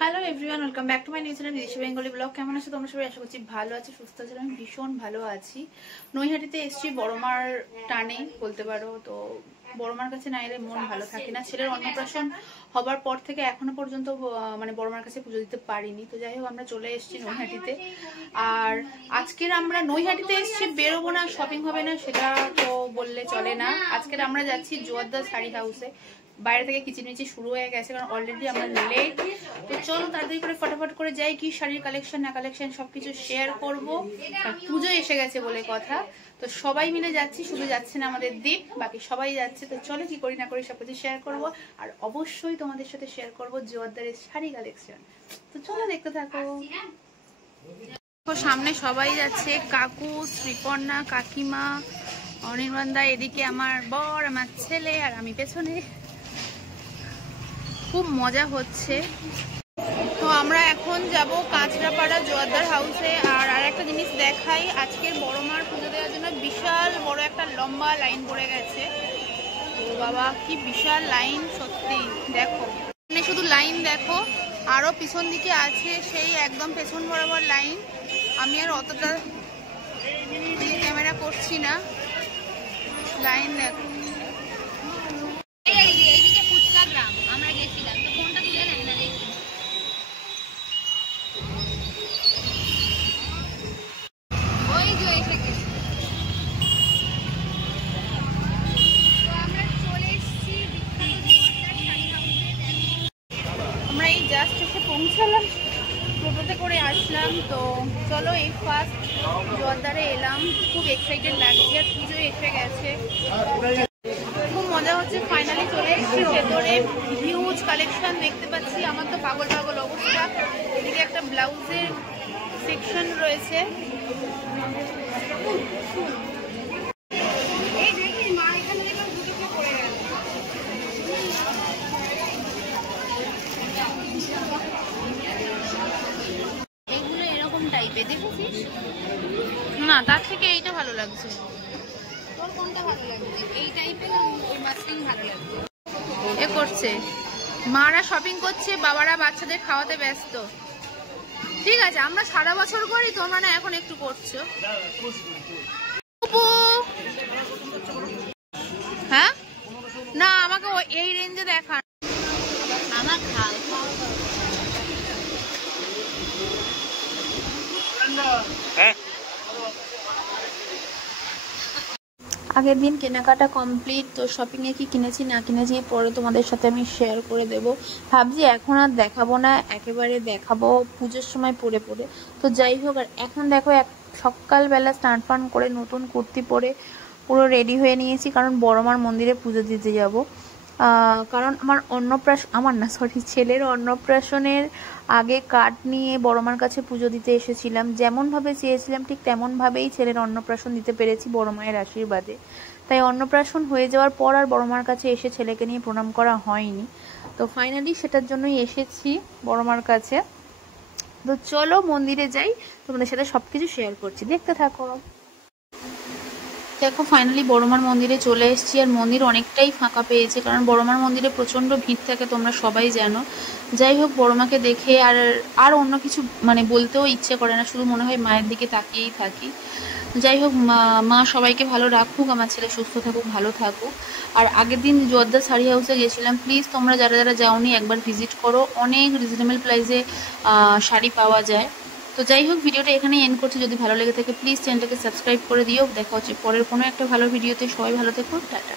Hello everyone, welcome back to my new channel Nisha Bengali blog. কেমন আছো তোমরা সবাই? আশা করছি ভালো আছো, সুস্থ আছো। আমি ভীষণ ভালো আছি। নৈহাটিতে এসেছি বড়মার টানে বলতে পারো। তো বড়মার কাছে না এলে মন ভালো থাকে না। ছেলের অন্নপ্রাশন হবার পর থেকে এখনো পর্যন্ত মানে বড়মার কাছে পুজো দিতে পারিনি। তো যাই হোক, আমরা চলে এসেছি নৈহাটিতে। আর আজকের আমরা নৈহাটিতে এসেছি, বেরোবো না, শপিং হবে না সেটা তো বললে চলে না। আজকের আমরা যাচ্ছি জোয়ারদার শাড়ি হাউসে। বাইরে থেকে কিচিমিচি শুরু হয়ে গেছে, কারণ অলরেডি আমরা লেট। তো চলো তাড়াতাড়ি করে ফটাফট করে যাই। কি শাড়ির কালেকশন না কালেকশন সবকিছু শেয়ার করব। আর পুজো এসে গেছে বলে কথা, তো সবাই মিলে যাচ্ছি, শুধু যাচ্ছে না আমাদের দীপ, বাকি সবাই যাচ্ছে। তো চলো কি করি না করি সবকিছু শেয়ার করব। আর অবশ্যই তোমাদের সাথে শেয়ার করব জোয়ারদারের শাড়ি কালেকশন। তো চলো দেখতে থাকো। সামনে সবাই যাচ্ছে, কাকু, শ্রীপর্ণা, কাকিমা, অনির্বাণদা, এদিকে আমার বর, আমার ছেলে, আর আমি পেছনে। খুব মজা হচ্ছে। তো আমরা এখন যাব কাঁচরাপাড়া জোয়ারদার হাউসে। আর একটা জিনিস দেখাই, আজকের বড়মার পুজো দেওয়ার জন্য বিশাল বড় একটা লম্বা লাইন পড়ে গেছে। তো বাবা কি বিশাল লাইন, সত্যি দেখো, মানে শুধু লাইন দেখো। আরো পিছন দিকে আছে সেই একদম পেছন বরাবর লাইন। আমি আর অতটা ক্যামেরা করছি না, লাইন দেখো। আমরা গেছিলাম, তো ফোনটা তুলে নেন না, দেখি। ওই যে এসে গেছে। তো আমরা চলে এসেছি বিখ্যাত জোয়ারদার শাড়ি হাউসে। আমরা এই জাস্ট এসে পৌঁছালাম, টোটোতে করে আসলাম। তো চলো এই ফার্স্ট জোয়ারদারে এলাম, খুব এক্সাইটেড লাগছে। আর পুজো এসে গেছে, খুব মজা হচ্ছে। ফাইনালি চলে এসেছি ভেতরে। হিউজ কালেকশন দেখতে পাচ্ছি, আমার তো পাগল পাগল অবস্থা। এদিকে একটা ব্লাউজের সেকশন রয়েছে। এইগুলো এরকম টাইপের দেখেছিস না? তার থেকে এইটা ভালো লাগছে। তোর কোনটা ভালো লাগছে, এই টাইপের না ওই মাস্কিং ভালো লাগছে? এ করছে, মারা শপিং করছে, বাবারা বাচ্চাদের খাওয়াতে ব্যস্ত। ঠিক আছে, আমরা সারা বছর করি, তোমরা না এখন একটু করছো। হ্যাঁ না, আমাকে এই রেঞ্জে দেখান। আমার আগের দিন কেনাকাটা কমপ্লিট। তো শপিংয়ে কি কিনেছি না কিনেছি পরে তোমাদের সাথে আমি শেয়ার করে দেব। ভাবছি এখন আর দেখাবো না, একেবারে দেখাবো পুজোর সময় পরে পরে। তো যাই হোক, আর এখন দেখো সকালবেলা স্নান ফান করে নতুন কুর্তি পরে পুরো রেডি হয়ে নিয়েছি, কারণ বড়মার মন্দিরে পুজো দিতে যাব। কারণ ছেলের অন্নপ্রাশনের আগে কার্ড নিয়ে বড়মার কাছে পুজো দিতে এসেছিলাম। যেমনভাবে চেয়েছিলাম ঠিক তেমনভাবেই ছেলের অন্নপ্রাশন দিতে পেরেছি বড়মায়ের আশীর্বাদে। তাই অন্নপ্রাশন হয়ে যাওয়ার পর আর বড়মার কাছে এসে ছেলেকে নিয়ে প্রণাম করা হয়নি। তো ফাইনালি সেটার জন্যই এসেছি বড়মার কাছে। তো চলো মন্দিরে যাই, তোমাদের সাথে সবকিছু শেয়ার করছি, দেখতে থাকো। দেখো ফাইনালি বড়মার মন্দিরে চলে এসেছি। আর মন্দির অনেকটাই ফাঁকা পেয়েছে, কারণ বড়মার মন্দিরে প্রচণ্ড ভিড় থাকে, তোমরা সবাই জানো। যাই হোক, বড়মাকে দেখে আর অন্য কিছু মানে বলতেও ইচ্ছে করে না, শুধু মনে হয় মায়ের দিকে তাকিয়েই থাকি। যাই হোক, মা সবাইকে ভালো রাখুক, আমার ছেলে সুস্থ থাকুক, ভালো থাকুক। আর আগের দিন জোয়ারদার শাড়ি হাউসে গেছিলাম, প্লিজ তোমরা যারা যারা যাওনি একবার ভিজিট করো, অনেক রিজনেবল প্রাইসে শাড়ি পাওয়া যায়। তো যাই হোক, ভিডিওটা এখানেই এন্ড করছি। যদি ভালো লেগে থাকে প্লিজ চ্যানেলটাকে সাবস্ক্রাইব করে দিও। দেখা হচ্ছে পরের কোনো একটা ভালো ভিডিওতে। সবাই ভালো থেকো, টাটা।